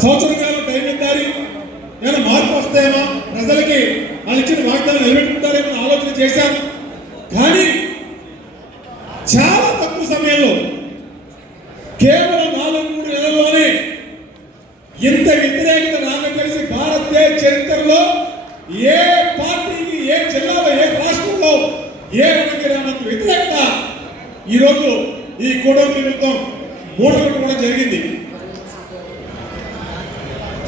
సంవత్సరం కాలం టైం ఇద్దారి ఏమైనా మార్పు వస్తాయేమో ప్రజలకి వాళ్ళు ఇచ్చిన వాగ్దానం నిలబెట్టుకుంటారేమో ఆలోచన చేశాను కానీ చాలా తక్కువ సమయంలో కేవలం నాలుగు మూడు నెలల్లోనే ఇంత వ్యతిరేకత నాకు తెలిసి భారతదేశ చరిత్రలో ఏ పార్టీకి ఏ జిల్లాలో ఏ రాష్ట్రంలో ఏ మనకి వ్యతిరేకత? ఈరోజు ఈ కూడలి నిమిత్తం మూడవది కూడా జరిగింది.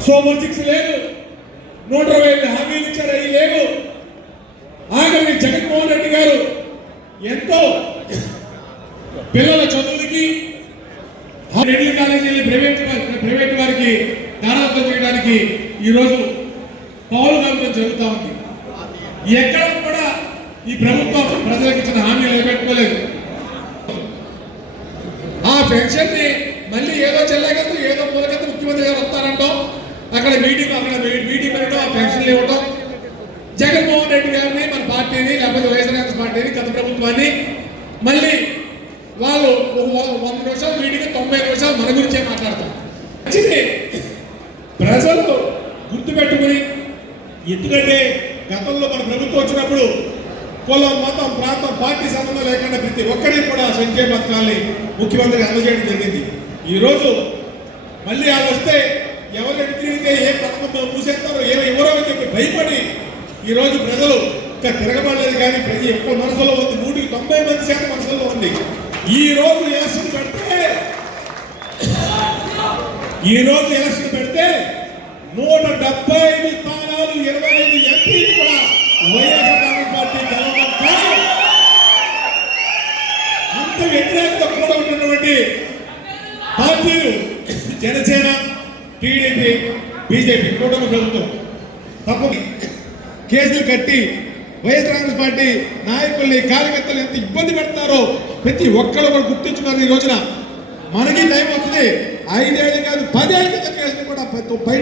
సూపర్ సిక్స్ లేదు. నూట ఇరవై ఐదు హామీలు ఇచ్చారు అవి లేవు. ఆఖరికి జగన్మోహన్ రెడ్డి గారు. ఎంతో పిల్లల చదువులకి రెడ్డి కాలేజీలు ప్రైవేట్ ప్రైవేట్ వారికి దారాత్వం చేయడానికి ఈరోజు పౌరు కల్పన జరుగుతూ ఉంది. ఎక్కడ కూడా ఈ ప్రభుత్వం ప్రజలకు ఇచ్చిన హామీలు నిలబెట్టుకోలేదు. ఆ పెన్షన్ని మళ్ళీ ఏదో చెల్లగదు ఏదో మూలకెత్తు ముఖ్యమంత్రి గారు వస్తారంటాం. అక్కడ మీటింగ్ అక్కడ మీటింగ్ పెట్టడం ఆ పెన్షన్లు ఇవ్వటం. జగన్మోహన్ రెడ్డి గారిని మన పార్టీని లేకపోతే వైఎస్ఆర్ కాంగ్రెస్ పార్టీని గత ప్రభుత్వాన్ని మళ్ళీ వాళ్ళు వంద నిమిషాలు మీటింగ్ తొంభై నిమిషాలు మన గురించే మాట్లాడతాం మంచిది. ప్రజలు గుర్తుపెట్టుకుని ఎందుకంటే గతంలో మన ప్రభుత్వం వచ్చినప్పుడు కులం మతం ప్రాంతం పార్టీ సంబంధం లేకుండా ప్రతి ఒక్కరికి కూడా సంక్షేమ పథకాల్ని ముఖ్యమంత్రి అందజేయడం జరిగింది. ఈరోజు మళ్ళీ వాళ్ళు వస్తే ఎవరు ఎటు తిరిగితే ఏ పథకం మూసేస్తారో ఏమో ఎవరో అని చెప్పి భయపడి ఈరోజు ప్రజలు ఇంకా తిరగబడలేదు కానీ ప్రతి ఎక్కువ మనసులో ఉంది. నూటికి తొంభై మంది శాతం మనసులో ఉంది. ఈ రోజు ఎలక్షన్ పెడితే ఈ రోజు ఎలక్షన్ పెడితే నూట డెబ్బై ఐదు స్థానాలు ఇరవై ఐదు ఎంపీలు కూడా వైఎస్ఆర్ కాంగ్రెస్ పార్టీ గెలవడం అంత వ్యతిరేకత కూడా ఉన్నటువంటి పార్టీలు జనసేన టీడీపీ బీజేపీ కూటమి ప్రభుత్వం. తప్పు కేసులు కట్టి వైఎస్ కాంగ్రెస్ పార్టీ నాయకుల్ని కార్యకర్తలు ఎంత ఇబ్బంది పెడతారో ప్రతి ఒక్కరు కూడా గుర్తించుకున్నారు ఈ రోజున. మనకి టైం వస్తుంది. ఐదేళ్ళు కాదు పదేళ్ళ కింద కేసులు కూడా బయట